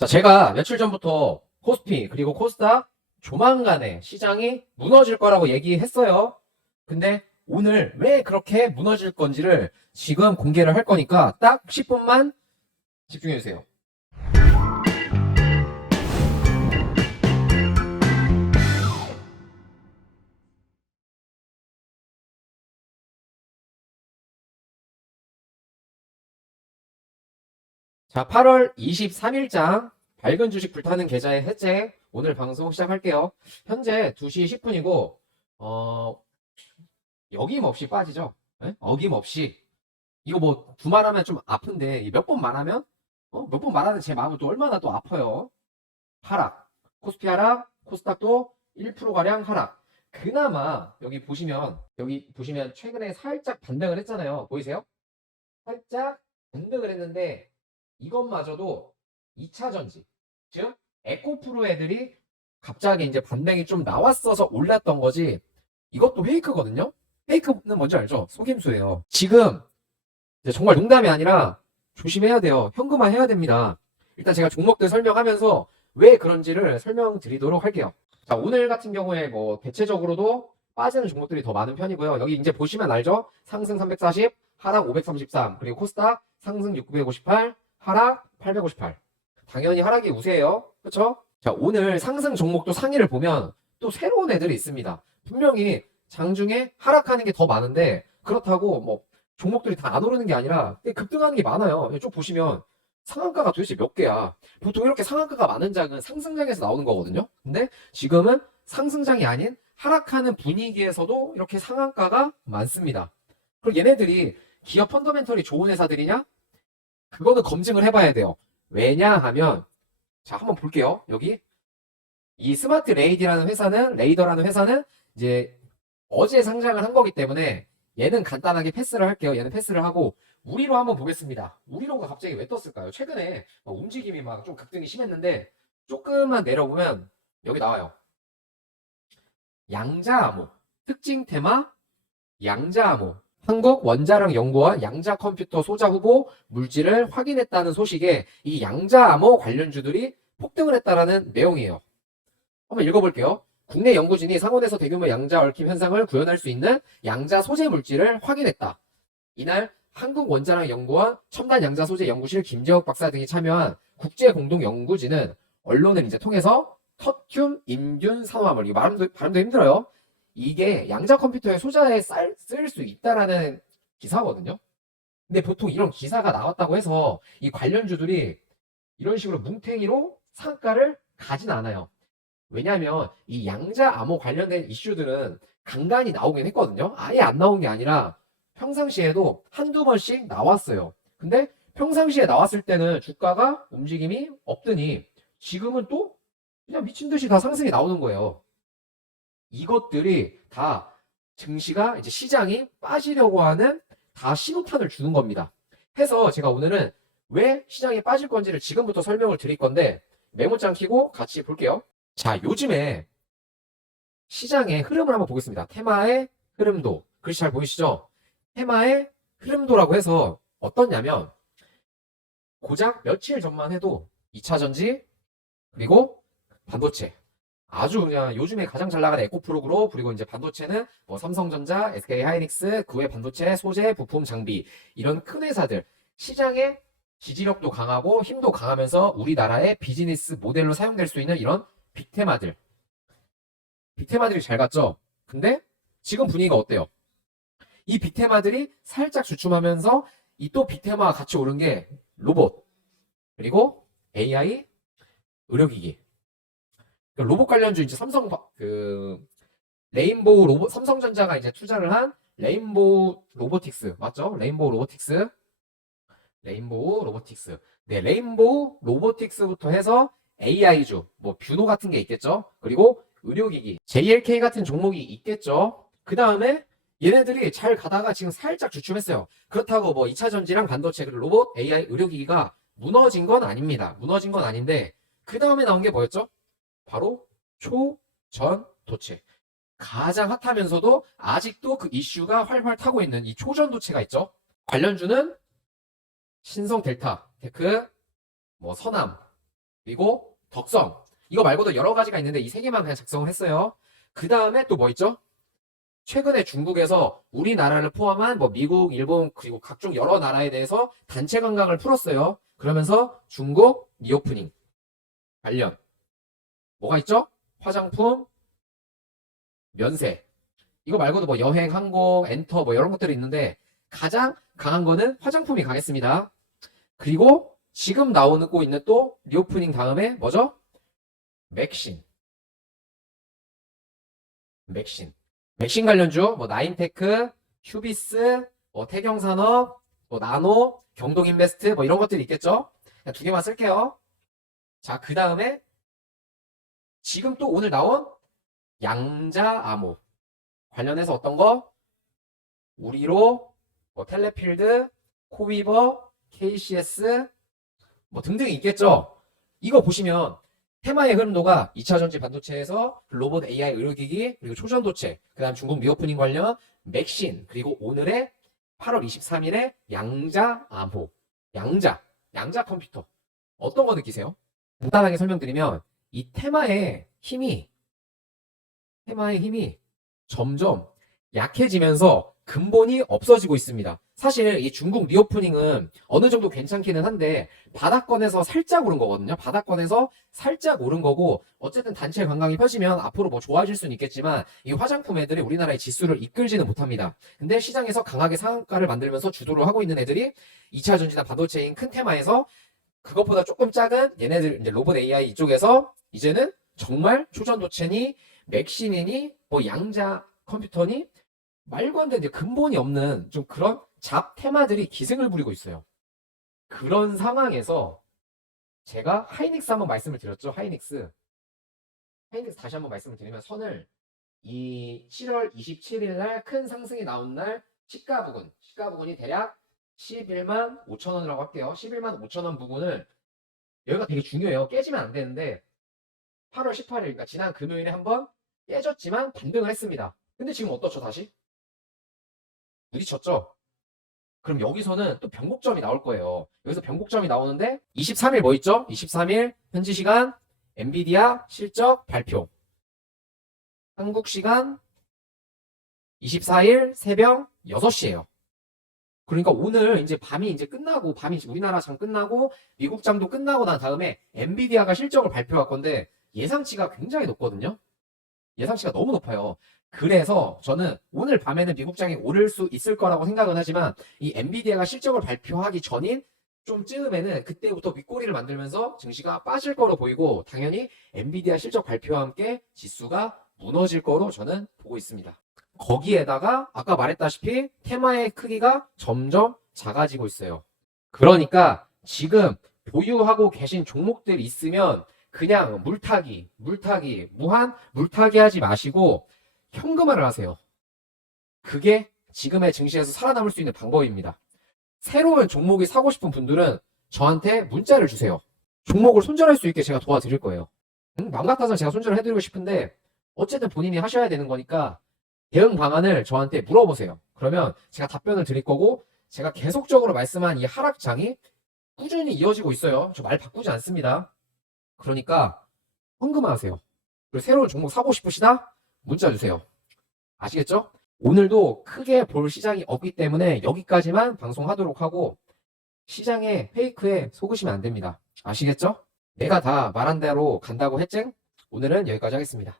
자, 제가 며칠 전부터 코스피 그리고 코스닥 조만간에 시장이 무너질 거라고 얘기했어요. 근데 오늘 왜 그렇게 무너질 건지를 지금 공개를 할 거니까 딱 10분만 집중해 주세요. 자, 8월 23일장 밝은 주식 불타는 계좌의 해제 오늘 방송 시작할게요. 현재 2시 10분이고 어 여김없이 빠지죠. 예? 어김없이 이거 뭐 두 말하면 좀 아픈데 몇 번 말하면 어? 몇 번 말하는 제 마음은 또 얼마나 또 아파요. 하락. 코스피 하락, 코스닥도 1% 가량 하락. 그나마 여기 보시면 여기 보시면 최근에 살짝 반등을 했잖아요. 보이세요? 살짝 반등을 했는데 이것마저도 2차 전지, 즉 에코프로 애들이 갑자기 이제 반등이 좀 나왔어서 올랐던 거지. 이것도 페이크거든요. 페이크는 뭔지 알죠? 속임수예요. 지금 정말 농담이 아니라 조심해야 돼요. 현금화 해야 됩니다. 일단 제가 종목들 설명하면서 왜 그런지를 설명드리도록 할게요. 자, 오늘 같은 경우에 뭐 대체적으로도 빠지는 종목들이 더 많은 편이고요. 여기 이제 보시면 알죠? 상승 340, 하락 533, 그리고 코스닥 상승 658, 하락 858. 당연히 하락이 우세해요. 그쵸? 자, 오늘 상승 종목도 상위를 보면 또 새로운 애들이 있습니다. 분명히 장중에 하락하는 게 더 많은데 그렇다고 뭐 종목들이 다 안 오르는 게 아니라 급등하는 게 많아요. 쭉 보시면 상한가가 도대체 몇 개야. 보통 이렇게 상한가가 많은 장은 상승장에서 나오는 거거든요. 근데 지금은 상승장이 아닌 하락하는 분위기에서도 이렇게 상한가가 많습니다. 그럼 얘네들이 기업 펀더멘털이 좋은 회사들이냐? 그거는 검증을 해봐야 돼요. 왜냐하면 자 한번 볼게요. 여기 이 스마트 레이디라는 회사는 레이더라는 회사는 이제 어제 상장을 한 거기 때문에 얘는 간단하게 패스를 할게요. 얘는 패스를 하고 우리로 한번 보겠습니다. 우리로가 갑자기 왜 떴을까요? 최근에 막 움직임이 막 좀 급등이 심했는데 조금만 내려보면 여기 나와요. 양자암호 특징 테마 양자암호 한국 원자력 연구원 양자 컴퓨터 소자 후보 물질을 확인했다는 소식에 이 양자 암호 관련주들이 폭등을 했다라는 내용이에요. 한번 읽어볼게요. 국내 연구진이 상온에서 대규모 양자 얽힘 현상을 구현할 수 있는 양자 소재 물질을 확인했다. 이날 한국원자력연구원 첨단 양자 소재 연구실 김재욱 박사 등이 참여한 국제 공동 연구진은 언론을 이제 통해서 터튬 임균 산화물 이 발음도 발음도 힘들어요. 이게 양자 컴퓨터의 소자에 쓸 수 있다라는 기사거든요. 근데 보통 이런 기사가 나왔다고 해서 이 관련주들이 이런 식으로 뭉탱이로 상가를 가진 않아요. 왜냐하면 이 양자 암호 관련된 이슈들은 간간히 나오긴 했거든요. 아예 안 나온 게 아니라 평상시에도 한두 번씩 나왔어요. 근데 평상시에 나왔을 때는 주가가 움직임이 없더니 지금은 또 그냥 미친 듯이 다 상승이 나오는 거예요. 이것들이 다 증시가 이제 시장이 빠지려고 하는 다 신호탄을 주는 겁니다. 해서 제가 오늘은 왜 시장이 빠질 건지를 지금부터 설명을 드릴 건데 메모장 켜고 같이 볼게요. 자, 요즘에 시장의 흐름을 한번 보겠습니다. 테마의 흐름도. 글씨 잘 보이시죠? 테마의 흐름도라고 해서 어떻냐면 고작 며칠 전만 해도 2차 전지 그리고 반도체 아주 그냥 요즘에 가장 잘 나가는 에코프로그룹 그리고 이제 반도체는 뭐 삼성전자, SK 하이닉스, 그 외 반도체, 소재, 부품, 장비 이런 큰 회사들 시장의 지지력도 강하고 힘도 강하면서 우리나라의 비즈니스 모델로 사용될 수 있는 이런 빅테마들 빅테마들이 잘 갔죠. 근데 지금 분위기가 어때요? 이 빅테마들이 살짝 주춤하면서 이 또 빅테마가 같이 오른 게 로봇 그리고 AI 의료기기 그 로봇 관련주 이제 삼성 바- 그 레인보우 로봇 삼성전자가 이제 투자를 한 레인보우 로보틱스 맞죠? 레인보우 로보틱스 레인보우 로보틱스 네 레인보우 로보틱스부터 해서 AI주 뭐 뷰노 같은 게 있겠죠? 그리고 의료기기 JLK 같은 종목이 있겠죠? 그 다음에 얘네들이 잘 가다가 지금 살짝 주춤했어요. 그렇다고 뭐 2차 전지랑 반도체 그리고 로봇, AI, 의료기기가 무너진 건 아닙니다. 무너진 건 아닌데 그 다음에 나온 게 뭐였죠? 바로 초전도체. 가장 핫하면서도 아직도 그 이슈가 활활 타고 있는 이 초전도체가 있죠. 관련주는 신성 델타, 테크, 뭐 서남, 그리고 덕성. 이거 말고도 여러 가지가 있는데 이 세 개만 그냥 작성을 했어요. 그 다음에 또 뭐 있죠? 최근에 중국에서 우리나라를 포함한 뭐 미국, 일본 그리고 각종 여러 나라에 대해서 단체 관광을 풀었어요. 그러면서 중국 리오프닝 관련 뭐가 있죠? 화장품, 면세. 이거 말고도 뭐 여행, 항공, 엔터 뭐 이런 것들이 있는데 가장 강한 거는 화장품이 강했습니다. 그리고 지금 나오고 있는 또 리오프닝 다음에 뭐죠? 맥신. 맥신. 맥신 관련주, 뭐 나인테크, 휴비스, 뭐 태경산업, 뭐 나노, 경동인베스트 뭐 이런 것들이 있겠죠? 두 개만 쓸게요. 자, 그 다음에 지금 또 오늘 나온 양자암호 관련해서 어떤 거? 우리로, 뭐 텔레필드, 코위버, KCS 뭐 등등이 있겠죠. 이거 보시면 테마의 흐름도가 2차 전지 반도체에서 로봇 AI 의료기기 그리고 초전도체 그다음 중국 미오프닝 관련 맥신 그리고 오늘의 8월 23일에 양자 암호 양자 양자 컴퓨터 어떤 거 느끼세요? 간단하게 설명드리면 이 테마의 힘이 테마의 힘이 점점 약해지면서 근본이 없어지고 있습니다. 사실 이 중국 리오프닝은 어느 정도 괜찮기는 한데 바닥권에서 살짝 오른 거거든요. 바닥권에서 살짝 오른 거고 어쨌든 단체 관광이 펴지면 앞으로 뭐 좋아질 수는 있겠지만 이 화장품 애들이 우리나라의 지수를 이끌지는 못합니다. 근데 시장에서 강하게 상한가를 만들면서 주도를 하고 있는 애들이 2차 전지나 반도체인 큰 테마에서 그것보다 조금 작은 얘네들 이제 로봇 AI 이쪽에서 이제는 정말 초전도체니 맥시니니 뭐 양자 컴퓨터니 말도 안 되는 근본이 없는 좀 그런 잡 테마들이 기승을 부리고 있어요. 그런 상황에서 제가 하이닉스 한번 말씀을 드렸죠. 하이닉스. 하이닉스 다시 한번 말씀을 드리면 선을 이 7월 27일 날 큰 상승이 나온 날 시가 부근, 시가 부근이 대략 11만 5천 원이라고 할게요. 11만 5천 원 부근을 여기가 되게 중요해요. 깨지면 안 되는데 8월 18일, 그러니까 지난 금요일에 한번 깨졌지만 반등을 했습니다. 근데 지금 어떻죠, 다시? 부딪혔죠? 그럼 여기서는 또 변곡점이 나올 거예요. 여기서 변곡점이 나오는데 23일 뭐 있죠? 23일 현지 시간 엔비디아 실적 발표. 한국 시간 24일 새벽 6시예요. 그러니까 오늘 이제 밤이 이제 끝나고 밤이 이제 우리나라 장 끝나고 미국 장도 끝나고 난 다음에 엔비디아가 실적을 발표할 건데 예상치가 굉장히 높거든요. 예상치가 너무 높아요. 그래서 저는 오늘 밤에는 미국장이 오를 수 있을 거라고 생각은 하지만 이 엔비디아가 실적을 발표하기 전인 좀 쯤에는 그때부터 윗꼬리를 만들면서 증시가 빠질 거로 보이고 당연히 엔비디아 실적 발표와 함께 지수가 무너질 거로 저는 보고 있습니다. 거기에다가 아까 말했다시피 테마의 크기가 점점 작아지고 있어요. 그러니까 지금 보유하고 계신 종목들 있으면 그냥 물타기, 물타기, 무한 물타기 하지 마시고 현금화를 하세요. 그게 지금의 증시에서 살아남을 수 있는 방법입니다. 새로운 종목이 사고 싶은 분들은 저한테 문자를 주세요. 종목을 손절할 수 있게 제가 도와드릴 거예요. 음, 마음 같아서 제가 손절을 해드리고 싶은데 어쨌든 본인이 하셔야 되는 거니까 대응 방안을 저한테 물어보세요. 그러면 제가 답변을 드릴 거고 제가 계속적으로 말씀한 이 하락장이 꾸준히 이어지고 있어요. 저 말 바꾸지 않습니다. 그러니까 현금화하세요. 그리고 새로운 종목 사고 싶으시다? 문자 주세요. 아시겠죠? 오늘도 크게 볼 시장이 없기 때문에 여기까지만 방송하도록 하고 시장의 페이크에 속으시면 안 됩니다. 아시겠죠? 내가 다 말한 대로 간다고 했쟁? 오늘은 여기까지 하겠습니다.